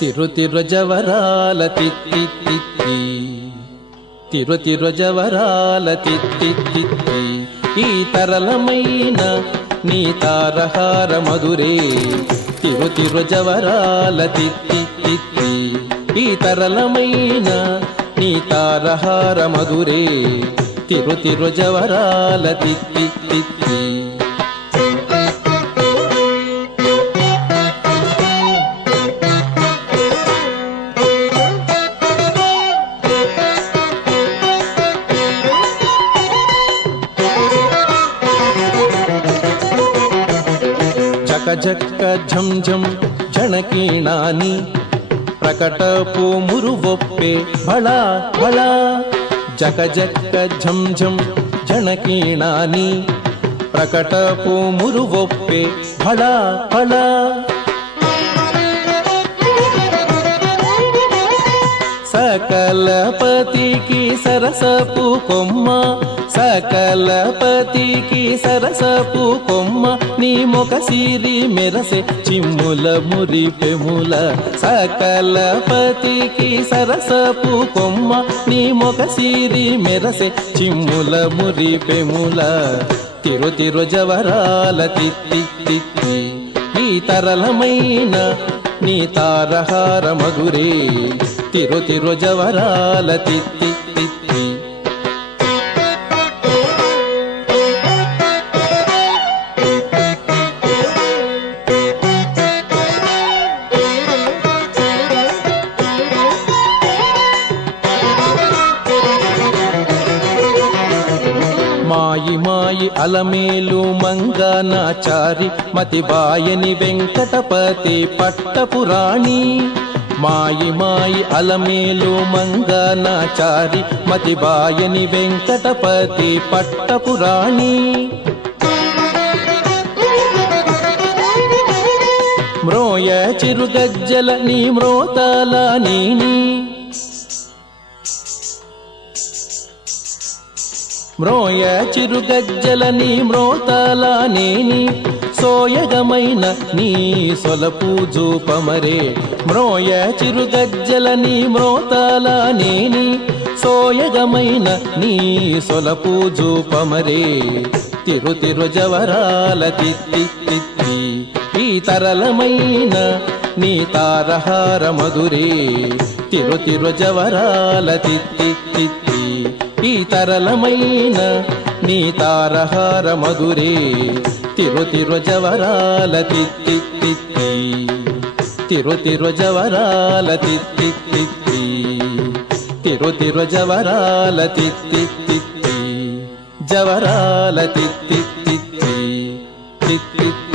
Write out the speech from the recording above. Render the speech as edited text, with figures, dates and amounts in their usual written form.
తిరు జవరాల తిత్తి తిత్తి తిరు జవరాల తిత్తి తిత్తి ఈ తరళమైన నీ తారహార మధురే తిరు జవరాల తిత్తి తిత్తి ఈ తరళమైన నీ తారహార మధురే తిరు జవరాల తిత్తి తిత్తి జక్క ఝం ఝం ఝణకీణాని ప్రకటపు మురువొప్పే భళ భళ జక జక్క ఝం ఝం ఝణకీణాని ప్రకటపు మురువొప్పే భళ భళ సకలపతికి సరసపు కొమ్మ సకలపతికి సరసపు కొమ్మ నీ మొక సిరి మెరసే చిమ్ముల మురి పెముల సకలపతికి సరసపు కొమ్మ నీ మొక సిరి మెరసే చిమ్ముల మురి పెముల తిరు జవరాల తిత్తి తిత్తి ఈ తరళమైన నీ తారహార మధురే తిరు జవరాల తిత్తి తిత్తి మాయి మాయి అలమేలు మంగనాచారి మతిబాయని వెంకటపతి పట్టపురాణి మాయి మాయి అలమేలు మంగనాచారి మతిబాయని వెంకటపతి పట్టపురాణి మ్రోయ చిరుగజ్జల నీ మ్రోతాల నీని మ్రోయ చిరుగజ్జల నీ మ్రోతాల నేని సోయగమైన నీ సొలపు జూపమరే మ్రోయ చిరుగజ్జల నీ మ్రోతాల నేని సోయగమైన నీ సొలపు జూపమరే తిరు జవరాల తిత్తి తిత్తి ఈ తరళమైన నీ తారహార మధురే తిరు జవరాల తిత్తి తిత్తి ఈ తరళమైన నీ తారహార మధురే తిరు జవరాల తిత్తి తిత్తి తిరు జవరాల తిత్తి తిత్తి తిరు జవరాల తిత్తి తిత్తి జవరాల తిత్తి తిత్తి తిత్తి